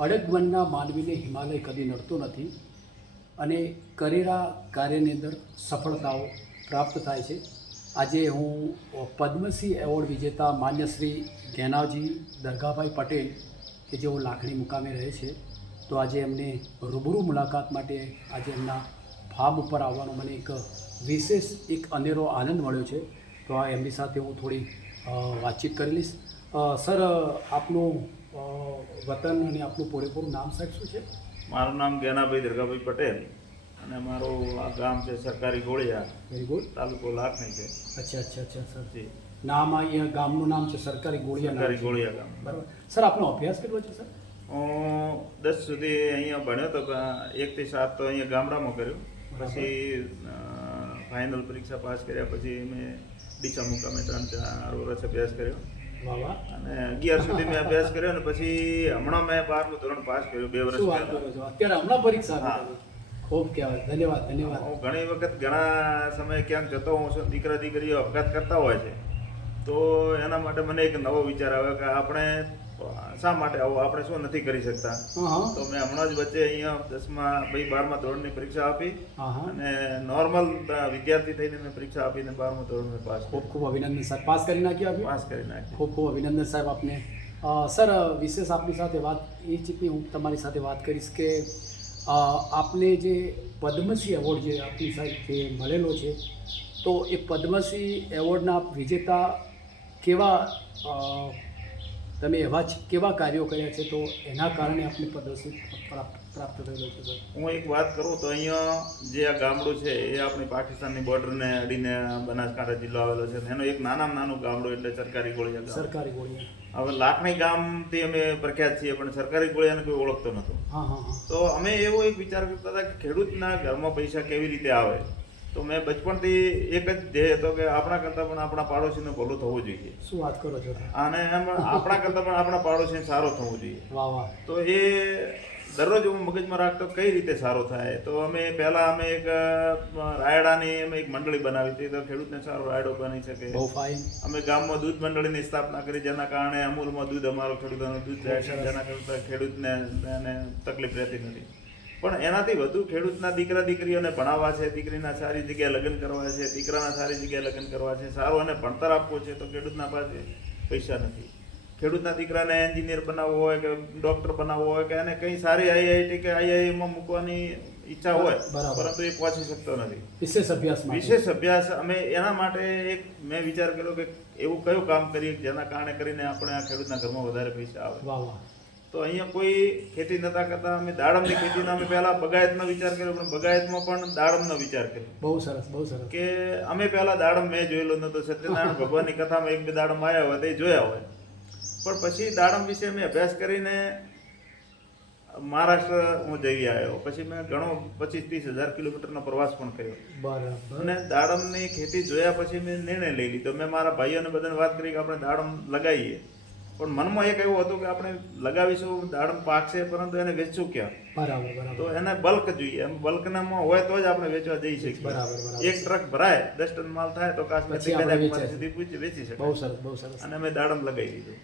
અડગ મનના માનવીને હિમાલય કદી નડતો નથી અને કરેલા કાર્યની અંદર સફળતાઓ પ્રાપ્ત થાય છે. આજે હું પદ્મશ્રી એવોર્ડ વિજેતા માન્ય શ્રી ઘેનાજી દરગાભાઈ પટેલ કે જેઓ લાખણી મુકામે રહે છે, તો આજે એમને રૂબરૂ મુલાકાત માટે આજે એમના ફાર્મ ઉપર આવવાનો મને એક વિશેષ એક અનેરો આનંદ મળ્યો છે. તો આ એમની સાથે હું થોડી વાતચીત કરી લઈશ. સર, આપનું વતન અને આપનું પૂરેપૂરું નામ સાહેબ શું છે? મારું નામ ગેનાભાઈ દરગાભાઈ પટેલ અને મારું આ ગામ છે સરકારી ગોળિયા, વેરી ગુડ. તાલુકો લાખણી છે. અચ્છા અચ્છા અચ્છા સર, જી, નામ અહીંયા ગામનું નામ છે સરકારી ગોળિયા. સરકારી ગોળિયા ગામ. બરાબર. સર, આપનો અભ્યાસ કેટલો છે સર? હું 10 સુધી અહીંયા ભણ્યો તો 1 થી 7 તો અહીંયા ગામડામાં કર્યું. પછી ફાઇનલ પરીક્ષા પાસ કર્યા પછી મેં ડીસા મુકામે 3-4 વર્ષ અભ્યાસ કર્યો વાહ વાહ. અને 11 સુધી મેં અભ્યાસ કર્યો અને પછી હમણાં મેં 12મું ધોરણ પાસ કર્યું 2 વર્ષ શું વાત પહેલા. કરો છો? અત્યારે હમણાં પરીક્ષા હા. આપી. ખૂબ કહેવાય. ધન્યવાદ ધન્યવાદ. હું ઘણી વખત ઘણા સમય ક્યાંક જતો હોઉં છું, દીકરા દીકરીઓ અપઘાત કરતા હોય છે, તો એના માટે મને એક નવો વિચાર આવ્યો કે આપણે શા માટે આવું, આપણે શું નથી કરી શકતા. હા તો મેં હમણાં જ વચ્ચે અહીંયા 12મા ધોરણની પરીક્ષા આપી હા હા. અને નોર્મલ વિદ્યાર્થી થઈને મેં પરીક્ષા આપીને 12મું ધોરણ મેં પાસ ખૂબ ખૂબ અભિનંદન સાહેબ. પાસ કરી નાખ્યા આપે? પાસ કરી નાખી. ખૂબ ખૂબ અભિનંદન સાહેબ આપને. સર, વિશેષ આપની સાથે વાત એ ચીજની હું તમારી સાથે વાત કરીશ કે આપને જે પદ્મશ્રી એવોર્ડ જે આપની સાથે મળેલો છે, તો એ પદ્મશ્રી એવોર્ડના વિજેતા કેવા તમે એવા કેવા કાર્યો કર્યા છે, તો એના કારણે આપને પદ્મશ્રી પ્રાપ્ત થયેલો છે સર? હું એક વાત કરું તો અહીંયા જે આ ગામડું છે એ આપણી પાકિસ્તાનની બોર્ડરને અડીને બનાસકાંઠા જિલ્લો આવેલો છે. એનું એક નાનામાં નાનું ગામડું એટલે સરકારી ગોળિયા ગામ. સરકારી ગોળિયા. હવે લાખણી ગામથી અમે પ્રખ્યાત છીએ, પણ સરકારી ગોળિયાને કોઈ ઓળખતો નહોતો. હા હા હા. તો અમે એવો એક વિચાર કરતા હતા કે ખેડૂતના ઘરમાં પૈસા કેવી રીતે આવે. તો મેં બચપણથી એક જ ધ્યેય હતો કે આપણા કરતાં પણ આપણા પાડોશીનું ભલું થવું જોઈએ. શું વાત કરો છો? અને એમ આપણા કરતાં પણ આપણા પાડોશીને સારો થવું જોઈએ. વાહ વાહ. તો એ દરરોજ હું મગજમાં રાખતો કઈ રીતે સારો થાય. તો અમે એક રાયડાની એક મંડળી બનાવી હતી, તો ખેડૂતને સારો રાયડો બની શકે. બહુ ફાઇન. અમે ગામમાં દૂધ મંડળીની સ્થાપના કરી, જેના કારણે અમૂલમાં દૂધ અમારો ખેડૂતોનું દૂધ જાય છે, જેના કરતાં ખેડૂતને એને તકલીફ રહેતી નથી. પણ એનાથી વધુ ખેડૂતના દીકરા દીકરીઓને ભણાવવા છે, દીકરીના સારી જગ્યાએ લગ્ન કરવા છે, દીકરાના સારી જગ્યાએ લગ્ન કરવા છે, સારું અને ભણતર આપવું છે, તો ખેડૂતના પાસે પૈસા નથી. ખેડૂતના દીકરાને એન્જિનિયર બનાવવો હોય કે ડૉક્ટર બનાવવો હોય કે એને કંઈ સારી આઈઆઈટી કે આઈઆઈએમમાં મૂકવાની ઈચ્છા હોય, પરંતુ એ પહોંચી શકતો નથી. વિશેષ અભ્યાસ અમે એના માટે મેં વિચાર કર્યો કે એવું કયું કામ કરીએ જેના કારણે કરીને આપણે આ ખેડૂતના ઘરમાં વધારે પૈસા આવે. વાહ વાહ. તો અહીંયા કોઈ ખેતી નતા કરતા, અમે દાડમની ખેતીનો અમે પહેલા બગાયતનો વિચાર કર્યો, પણ બગાયતમાં પણ દાડમનો વિચાર કર્યો. બહુ સરસ બહુ સરસ. કે અમે પહેલા દાડમ મેં જોયેલો નતો, સત્યનારાયણ ભગવાનની કથામાં 1-2 દાડમ આવ્યા હોય તે જોયા હોય, પણ પછી દાડમ વિશે મેં અભ્યાસ કરીને મહારાષ્ટ્ર હું જઈ આવ્યો. પછી મેં ઘણો 25-30 હજાર કિલોમીટરનો પ્રવાસ પણ કર્યો. બરાબર. અને દાડમની ખેતી જોયા પછી મેં નિર્ણય લઈ લીધો. મેં મારા ભાઈઓને બધાને વાત કરી કે આપણે દાડમ લગાવીએ, પણ મનમાં એક એવું હતું કે આપણે લગાવીશું, દાડમ પાકશે, પરંતુ એને વેચવું ક્યાં? બરાબર બરાબર. તો એને બલ્ક જોઈએ, એમ બલ્કનામાં હોય તો જ આપણે વેચવા જઈ શકીએ. બરાબર બરાબર. એક ટ્રક ભરાય 10 ટન માલ થાય તો કાશ્મીરથી કન્યાકુમારી સુધી વેચી શકાય. બહુ સરસ બહુ સરસ. અને મેં દાડમ લગાવી દીધું.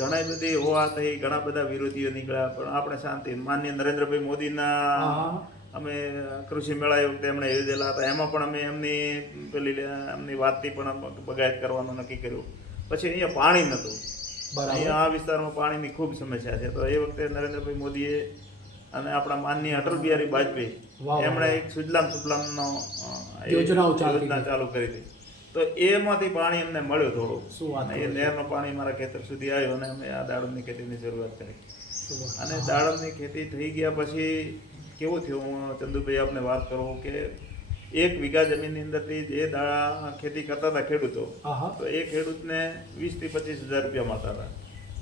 ઘણી બધી હોવા થઈ, ઘણા બધા વિરોધીઓ નીકળ્યા, પણ આપણે શાંતિ. માનનીય નરેન્દ્રભાઈ મોદીના અમે કૃષિ મેળા વખતે એમણે યોજેલા હતા, એમાં પણ અમે એમની વાતથી પણ બગાયત કરવાનું નક્કી કર્યું. પછી અહીંયા પાણી નહોતું, અહીંયા આ વિસ્તારમાં પાણીની ખૂબ સમસ્યા છે. તો એ વખતે નરેન્દ્રભાઈ મોદીએ અને આપણા માનનીય અટલ બિહારી વાજપેયી એમણે એક સુજલામ સુફલામનો યોજના ચાલુ કરી હતી. તો એમાંથી પાણી અમને મળ્યું થોડું, અને એ નહેરનું પાણી મારા ખેતર સુધી આવ્યું અને અમે આ દાડમની ખેતીની શરૂઆત કરી. અને દાડમની ખેતી થઈ ગયા પછી કેવું થયું, હું ચંદુભાઈ આપને વાત કરું કે 1 વીઘા જમીનની અંદરથી જે ખેતી કરતા હતા ખેડૂતો, તો એ ખેડૂતને 20 થી 25 હજાર રૂપિયા મળતા હતા.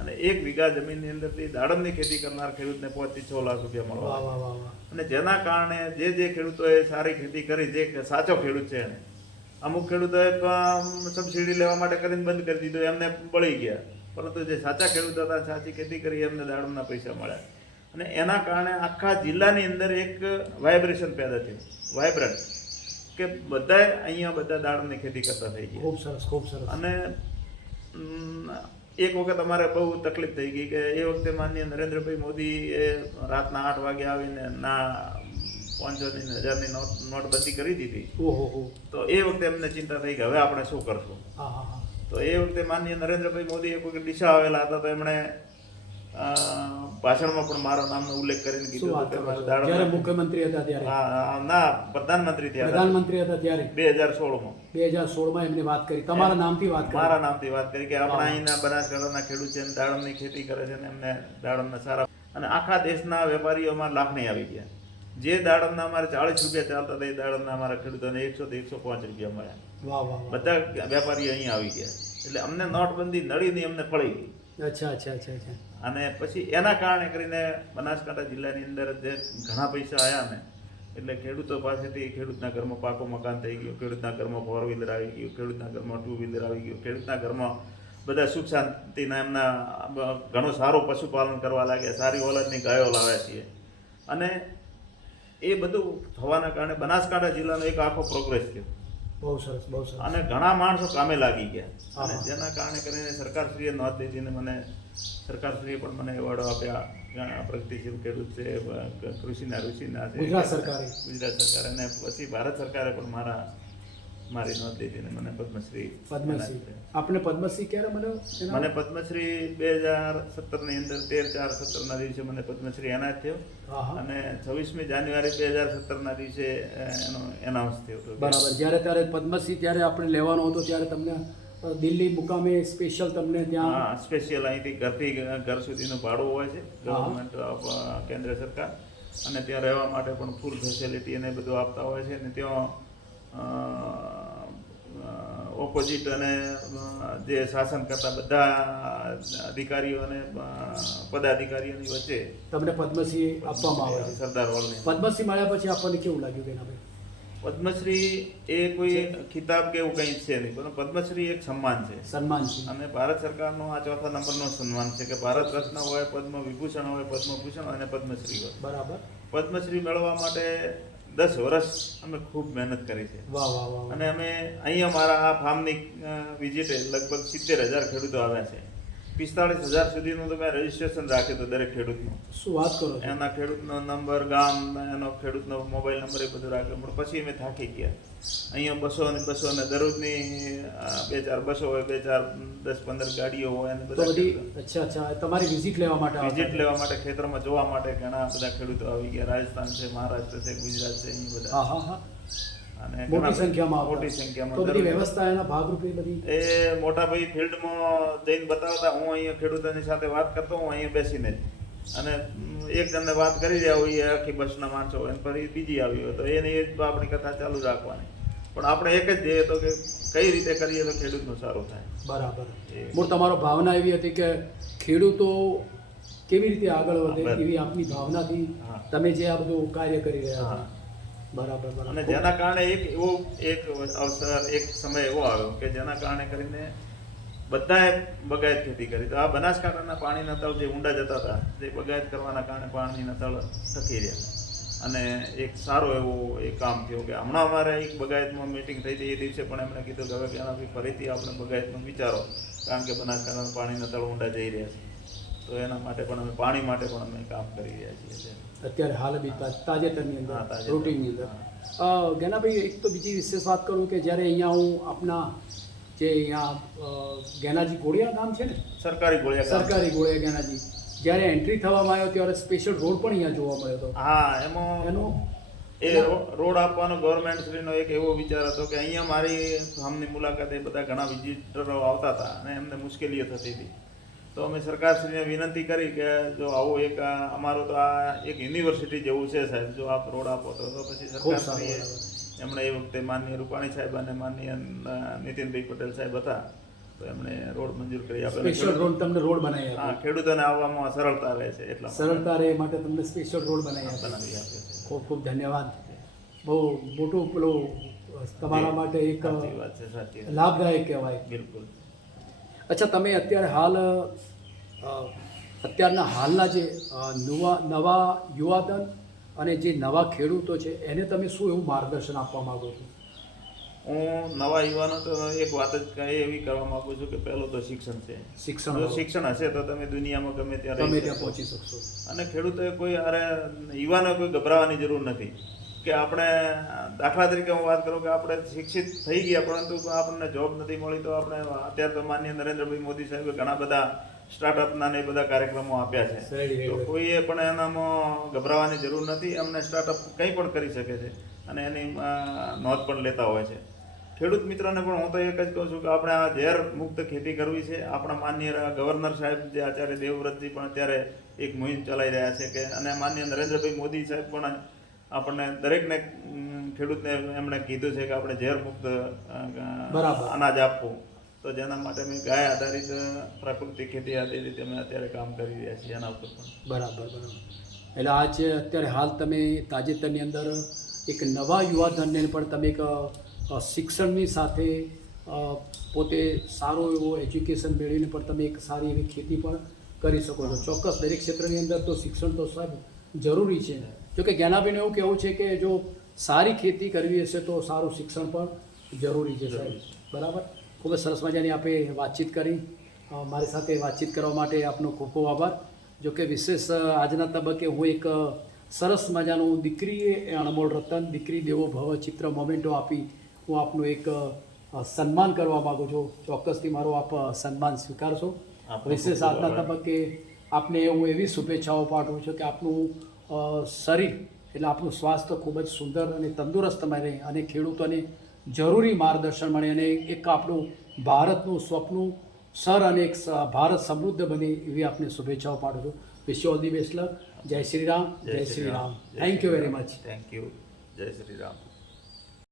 અને 1 વીઘા જમીનની અંદરથી દાડમની ખેતી કરનાર ખેડૂતને 5 થી 6 લાખ રૂપિયા મળવા. અને જેના કારણે જે ખેડૂતોએ સારી ખેતી કરી, જે સાચો ખેડૂત છે, એને અમુક ખેડૂતોએ સબસિડી લેવા માટે કરીને બંધ કરી દીધું, એમને બળી ગયા. પરંતુ જે સાચા ખેડૂત હતા, સાચી ખેતી કરી, એમને દાડમના પૈસા મળ્યા. અને એના કારણે આખા જિલ્લાની અંદર એક વાઇબ્રેશન પેદા થયું, વાઇબ્રન્ટ, કે બધા દાડમની ખેતી કરતા થઈ ગયા. ખૂબ સરસ ખૂબ સરસ. અને એક વખત અમારે બહુ તકલીફ થઈ ગઈ કે એ વખતે માનનીય નરેન્દ્રભાઈ મોદી એ રાતના 8 વાગે આવીને ના 500ની ને 1000ની નોટબંધી કરી દીધી. ઓહો. તો એ વખતે એમને ચિંતા થઈ કે હવે આપણે શું કરશું. હા હા હા. તો એ વખતે માનનીય નરેન્દ્રભાઈ મોદી એક વખત દિશા આવેલા હતા તો એમણે ભાષણમાં પણ મારા નામનો ઉલ્લેખ કરીને શું કીધું વાત કે કરો મારે છો? દાડમ જ્યારે મુખ્યમંત્રી હતા ત્યારે? ના પ્રધાનમંત્રી થયા હતા પ્રધાનમંત્રી હતા ત્યારે 2016માં. 2016માં એમને વાત કરી, તમારા નામથી વાત કરી. મારા નામથી વાત કરી કે આપણા અહીંના બનાસકાંઠાના ખેડૂત છે ને દાડમની ખેતી કરે છે ને એમને દાડમના સારા અને આખા દેશના વેપારીઓમાં લાખણી આવી ગયા. જે દાડમના અમારે 40 રૂપિયા ચાલતા હતા એ દાડમના અમારા ખેડૂતોને 100 થી 105 રૂપિયા મળ્યા. વાહ વાહ વાહ. બધા વેપારીઓ અહીં આવી ગયા. એટલે અમને નોટબંધી નળીની અમને ફળી ગઈ. અચ્છા અચ્છા અચ્છા અચ્છા. અને પછી એના કારણે કરીને બનાસકાંઠા જિલ્લાની અંદર જે ઘણા પૈસા આવ્યા ને એટલે ખેડૂતો પાસેથી ખેડૂતના ઘરમાં પાકું મકાન થઈ ગયું, ખેડૂતના ઘરમાં 4 વ્હીલર આવી ગયું, ખેડૂતના ઘરમાં 2 વ્હીલર આવી ગયું, ખેડૂતના ઘરમાં બધા સુખ શાંતિના એમના ઘણું સારું પશુપાલન કરવા લાગ્યા, સારી ઓલાદની ગાયો લાવ્યા છીએ. અને એ બધું થવાના કારણે બનાસકાંઠા જિલ્લાનો એક આખો પ્રોગ્રેસ થયો. બહુ સરસ બહુ સરસ. અને ઘણા માણસો કામે લાગી ગયા. અને જેના કારણે કરીને સરકારશ્રીએ નોંધ લીધી ને મને સરકારશ્રીએ પણ મને એવોર્ડો આપ્યા. પ્રગતિશીલ ખેડૂત છે, કૃષિના ઋષિના છે, ગુજરાત સરકારે અને પછી ભારત સરકારે પણ મારી નોંધ લીધી ને મને પદ્મશ્રી. આપને પદ્મશ્રી ક્યારે મળ્યો? મને પદ્મશ્રી 2017ની અંદર 13/4/17ના દિવસે મને પદ્મશ્રી એનાયત થયો. અને 26મી જાન્યુઆરી 2017ના દિવસે એનો એનાઉન્સ થયો હતો. બરાબર. જ્યારે ત્યારે પદ્મશ્રી ત્યારે આપણે લેવાનો હતો ત્યારે તમને દિલ્હી મુકામે સ્પેશિયલ તમને ત્યાં સ્પેશિયલ અહીંથી ઘરથી ઘર સુધીનું ભાડું હોય છે ગવર્મેન્ટ ઓફ કેન્દ્ર સરકાર, અને ત્યાં રહેવા માટે પણ ફૂલ ફેસિલિટી અને બધું આપતા હોય છે. અને ત્યાં ઓપોઝિટ અને જે શાસન કરતા બધા અધિકારીઓ અને પદાધિકારીઓની વચ્ચે તમને પદ્મશ્રી આપવામાં આવે છે. સરદાર હોલની પદ્મશ્રી મળ્યા પછી આપણને કેવું લાગ્યું બેનાભાઈ? પદ્મશ્રી એ કોઈ ખિતાબ કે એવું કંઈ છે નહીં, પણ પદ્મશ્રી એક સન્માન છે. સન્માન છે. અને ભારત સરકારનો આ 4થા નંબરનો સન્માન છે કે ભારત રત્ન હોય, પદ્મ વિભૂષણ હોય, પદ્મભૂષણ અને પદ્મશ્રી હોય. બરાબર. પદ્મશ્રી મેળવવા માટે 10 વર્ષ અમે ખૂબ મહેનત કરી છે. વાહ વાહ વાહ. અને અમે અહીંયા મારા આ ફાર્મની વિઝિટે લગભગ 70,000 ખેડૂતો આવ્યા છે. 45,000 સુધીનું તો મેં રજીસ્ટ્રેશન રાખ્યું હતું દરેક ખેડૂતનું. શું વાત કરો છો? એના ખેડૂતનો નંબર, ગામ, એનો ખેડૂતનો મોબાઈલ નંબર એ બધું રાખ્યું. પણ પછી અમે થાકી ગયા. અહીંયા 200 ને દરરોજની 2-4 બસો હોય, 2-4, 10-15 ગાડીઓ હોય અને બધા અચ્છા અચ્છા. તમારી વિઝિટ લેવા માટે વિઝિટ લેવા માટે ખેતરમાં જોવા માટે ઘણા બધા ખેડૂતો આવી ગયા. રાજસ્થાન છે, મહારાષ્ટ્ર છે, ગુજરાત છે, અહીં બધા. હા હા હા. અને મોટી સંખ્યામાં તો બધી વ્યવસ્થા એના ભાગરૂપે બધી એ મોટા ભાઈ ફિલ્ડમાં જઈને બતાવતા, હું અહીંયા ખેડૂતોની સાથે વાત કરતો હું અહીંયા બેસીને અને એક જણને વાત કરી રહ્યા હોઈએ આખી બસના માણસો હોય ફરી બીજી આવી હોય તો એની એ જ આપણી કથા ચાલુ રાખવાની. પણ આપણે એક જ ધ્યેય હતો કે કઈ રીતે કરીએ તો ખેડૂતનું સારું થાય. બરાબર. મૂળ તમારો ભાવના એવી હતી કે ખેડૂતો કેવી રીતે આગળ વધે એવી આપની ભાવનાથી તમે જે આ બધું કાર્ય કરી રહ્યા હતા. બરાબર બરાબર. અને જેના કારણે એક અવસર એક સમય એવો આવ્યો કે જેના કારણે કરીને બધાએ બગાયત ખેતી કરી. તો આ બનાસકાંઠાના પાણીના તળ જે ઊંડા જતા હતા જે બગાયત કરવાના કારણે પાણીના તળ ટકી રહ્યા. અને એક સારો એવો એક કામ થયો કે હમણાં અમારે એક બગાયતમાં મિટિંગ થઈ હતી એ દિવસે પણ એમણે કીધું કે હવે એનાથી ફરીથી આપણે બગાયતનું વિચારો, કારણ કે બનાસકાંઠાના પાણીના તળ ઊંડા જઈ રહ્યા છે. તો એના માટે પણ અમે પાણી માટે પણ અમે કામ કરી રહ્યા છીએ અત્યારે હાલ બી તાજેતરની અંદર રૂટીનની અંદર. ગેનાભાઈ, એક તો બીજી વિશેષ વાત કરું કે જ્યારે અહીંયા હું આપના જે અહીંયા ગેનાજી ગોળિયા ગામ છે ને, સરકારી ગોળિયા ગેનાજી, જ્યારે એન્ટ્રી થવામાં આવ્યો ત્યારે સ્પેશિયલ રોડ પણ અહીંયા જોવા મળ્યો હતો. હા, એનો એ રોડ આપવાનો ગવર્મેન્ટ શ્રીનો એક એવો વિચાર હતો કે અહીંયા મારી ફાર્મની મુલાકાતે બધા ઘણા વિઝિટરો આવતા હતા અને એમને મુશ્કેલીઓ થતી હતી. તો અમે સરકારશ્રીને વિનંતી કરી કે જો આવું એક અમારું તો આ એક યુનિવર્સિટી જેવું છે સાહેબ, જો આપ રોડ આપો તો પછી સરકારશ્રીએ એમણે એ વખતે માનનીય રૂપાણી સાહેબ અને માનનીય નીતિનભાઈ પટેલ સાહેબ હતા તો એમણે રોડ મંજૂર કરી આપ્યો. સ્પેશિયલ રોડ તમને રોડ બનાવી આપ્યો. હા, ખેડૂતોને આવવામાં સરળતા રહે છે એટલા સરળતા રહે માટે તમને સ્પેશિયલ રોડ બનાવી આપ્યો. ખૂબ ખૂબ ધન્યવાદ. બહુ મોટું પેલું તમારા માટે એક લાભદાયક કહેવાય. બિલકુલ. અચ્છા, તમે અત્યારના હાલના જે નવા યુવાધન અને જે નવા ખેડૂતો છે એને તમે શું એવું માર્ગદર્શન આપવા માગો છો? હું નવા યુવાનો તો એક વાત જ એવી કરવા માંગુ છું કે પહેલું તો શિક્ષણ છે. શિક્ષણ જો શિક્ષણ હશે તો તમે દુનિયામાં ગમે ત્યાં રહી તમે ત્યાં શકશો. પહોંચી શકશો. અને ખેડૂતોએ કોઈ અરે યુવાનોએ કોઈ ગભરાવાની જરૂર નથી કે આપણે દાખલા તરીકે હું વાત કરું કે આપણે શિક્ષિત થઈ ગયા પરંતુ આપણને જોબ નથી મળી તો આપણે અત્યારે તો માનનીય નરેન્દ્રભાઈ મોદી સાહેબે ઘણા બધા સ્ટાર્ટઅપના ને એ બધા કાર્યક્રમો આપ્યા છે. તો કોઈએ પણ એનામાં ગભરાવાની જરૂર નથી. એમને સ્ટાર્ટઅપ કંઈ પણ કરી શકે છે અને એની નોંધ પણ લેતા હોય છે. ખેડૂત મિત્રોને પણ હું તો એક જ કહું છું કે આપણે આ ઝેર મુક્ત ખેતી કરવી છે. આપણા માનનીય ગવર્નર સાહેબ જે આચાર્ય દેવવ્રતજી પણ અત્યારે એક મુહિમ ચલાવી રહ્યા છે કે અને માનનીય નરેન્દ્રભાઈ મોદી સાહેબ પણ આપણને દરેકને ખેડૂતને એમણે કીધું છે કે આપણે ઝેર મુક્ત અનાજ આપવું. તો જેના માટે મેં ગાય આધારિત પ્રાકૃતિક ખેતી આધારિત અમે અત્યારે કામ કરી રહ્યા છીએ એના ઉપર પણ. બરાબર. એટલે આજે અત્યારે હાલ તમે તાજેતરની અંદર એક નવા યુવાધનને પણ તમે એક શિક્ષણની સાથે પોતે સારું એવું એજ્યુકેશન મેળવીને પણ તમે એક સારી એવી ખેતી પણ કરી શકો છો. ચોક્કસ દરેક ક્ષેત્રની અંદર તો શિક્ષણ તો સાહેબ જરૂરી છે. જોકે જ્ઞાનાબેન એવું કહેવું છે કે જો સારી ખેતી કરવી હશે તો સારું શિક્ષણ પણ જરૂરી છે સાહેબ. બરાબર. ખૂબ જ સરસ મજાની આપણે વાતચીત કરી. મારી સાથે વાતચીત કરવા માટે આપનો ખૂબ ખૂબ આભાર. જોકે વિશેષ આજના તબક્કે હું એક સરસ મજાનું દીકરીએ અણમોલ રતન દીકરી દેવો ભવ ચિત્ર મોમેન્ટો આપી હું આપનું એક સન્માન કરવા માગું છું. ચોક્કસથી મારો આપ સન્માન સ્વીકારશો. વિશેષ આજના તબક્કે આપને હું એવી શુભેચ્છાઓ પાઠવું છું કે આપનું શરીર એટલે આપણું સ્વાસ્થ્ય ખૂબ જ સુંદર અને તંદુરસ્ત રહે અને ખેડૂતોને જરૂરી માર્ગદર્શન મળે અને એક આપણું ભારતનું સ્વપ્ન સર અને એક ભારત સમૃદ્ધ બને એવી આપને શુભેચ્છાઓ પાઠવું છું. Wish you all the best luck. જય શ્રી રામ. જય Shri Ram. Thank you very much. Thank you. જય શ્રી રામ.